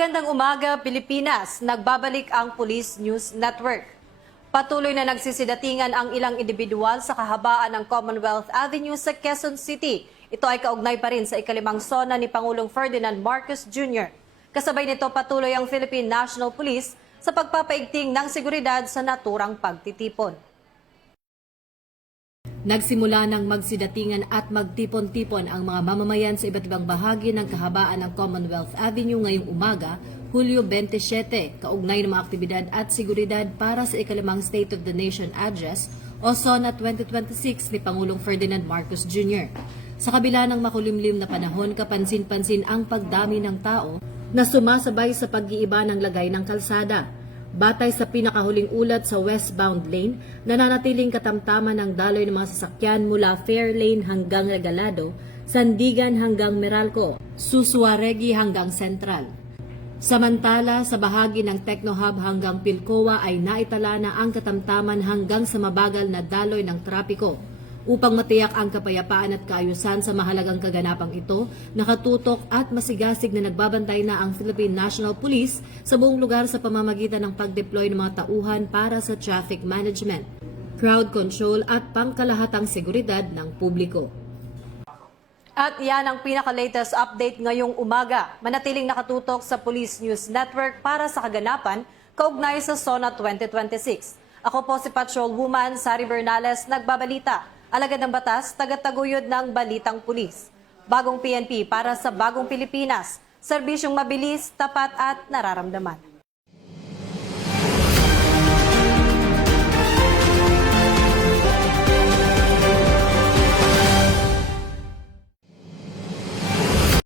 Magandang umaga, Pilipinas. Nagbabalik ang Police News Network. Patuloy na nagsisidatingan ang ilang individual sa kahabaan ng Commonwealth Avenue sa Quezon City. Ito ay kaugnay pa rin sa ikalimang sona ni Pangulong Ferdinand Marcos Jr. Kasabay nito patuloy ang Philippine National Police sa pagpapaigting ng seguridad sa naturang pagtitipon. Nagsimula ng magsidatingan at magtipon-tipon ang mga mamamayan sa iba't ibang bahagi ng kahabaan ng Commonwealth Avenue ngayong umaga, Hulyo 27, kaugnay ng mga aktibidad at seguridad para sa ikalimang State of the Nation Address o SONA 2026 ni Pangulong Ferdinand Marcos Jr. Sa kabila ng makulimlim na panahon, kapansin-pansin ang pagdami ng tao na sumasabay sa pag-iiba ng lagay ng kalsada. Batay sa pinakahuling ulat sa westbound lane, nananatiling katamtaman ng daloy ng mga sasakyan mula Fair Lane hanggang Regalado, Sandigan hanggang Meralco, Susuaregi hanggang Central. Samantala, sa bahagi ng Techno Hub hanggang Pilcoa ay naitala na ang katamtaman hanggang sa mabagal na daloy ng trapiko. Upang matiyak ang kapayapaan at kaayusan sa mahalagang kaganapang ito, nakatutok at masigasig na nagbabantay na ang Philippine National Police sa buong lugar sa pamamagitan ng pag-deploy ng mga tauhan para sa traffic management, crowd control at pangkalahatang seguridad ng publiko. At yan ang pinaka-latest update ngayong umaga. Manatiling nakatutok sa Police News Network para sa kaganapan kaugnay sa SONA 2026. Ako po si Patrol Woman Sari Bernales, nagbabalita. Alagad ng batas, tagataguyod ng Balitang Pulis. Bagong PNP para sa bagong Pilipinas. Serbisyong mabilis, tapat at nararamdaman.